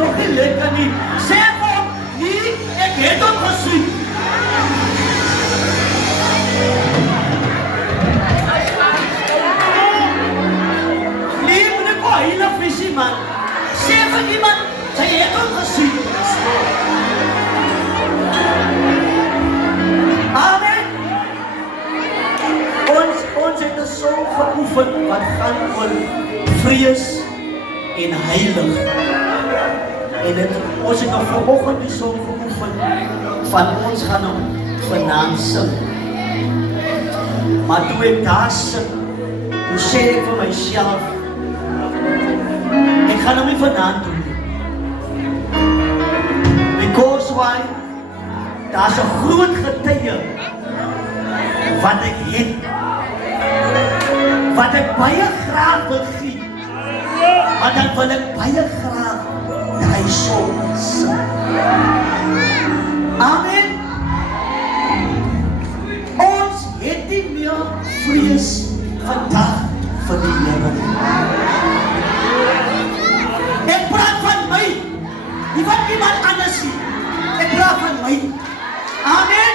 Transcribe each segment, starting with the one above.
nog nie lekker nie. Sê vir hom, nee, ek het hom gesien. Nee, moet ek wel heilig visie, man. Sê vir iemand, sy het hom gesien. Amen. Ons het 'n song geoefen wat gaan oor vrees en heilig. En ons het nog vanoggend die song geoefen van ons gaan hom vanaand sing. Maar toe ek daar sing, toe sê ek vir myself, ek gaan hom nie vanaand doen nie. Because why? Daar's 'n groot getuie wat ek het, wat ek baie graag wil gee, maar dan wil ek baie graag daai song sing. Amen. Ons het nie meer vrees vandag vir die lewe. Ek praat van my, nie van iemand anders nie. Ek praat van my. Amen.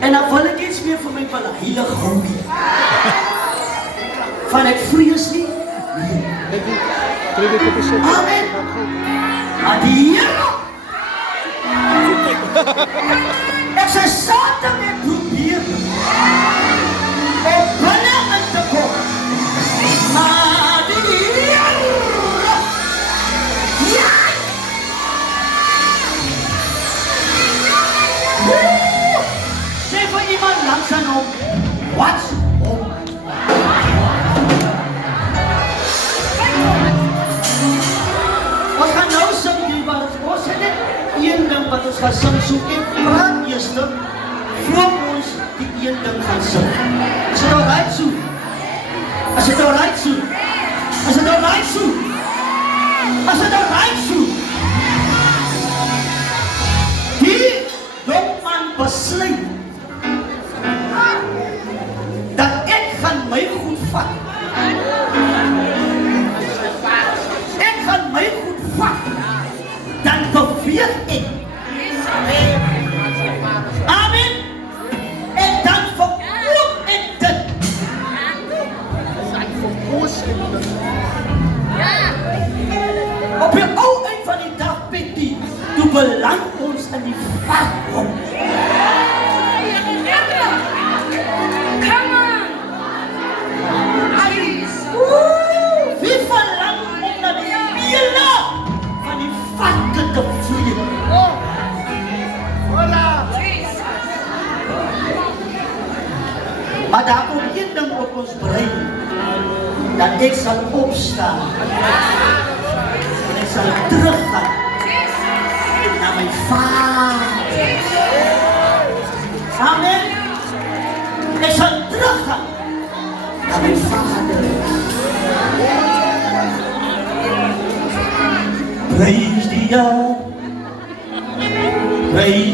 En dan wil ek iets meer vir my van heilig hou nie. Van ek vrees nie. Nee. Amen. Maar die Here, ek sê Satan het probeer om binne in te kom. Maar die Here, ja! Sê vir iemand langs aan hom, watch hom. Ons gaan nou sing die wat ons het net een ding wat ons gaan sing, so ek praat eers voor ons die een ding gaan sing. Is dit alright so? Is dit alright so? Is dit alright so? Is dit alright so? Die jongman besluit dat ek gaan my goed vat. Ek gaan my goed vat. Dan beweeg ek. Amen. En dan verkoop ek dit. Op die ou eind van die dag, Petty, toe beland ons in die vakhok. Come on! Wie verlang om na die wiele van die vakke te vlieg? Maar daar kom een ding op ons brein, dat ek sal opstaan en ek sal teruggaan na my Vader. Amen. Ek sal teruggaan na my Vader. Praise the Lord. Praise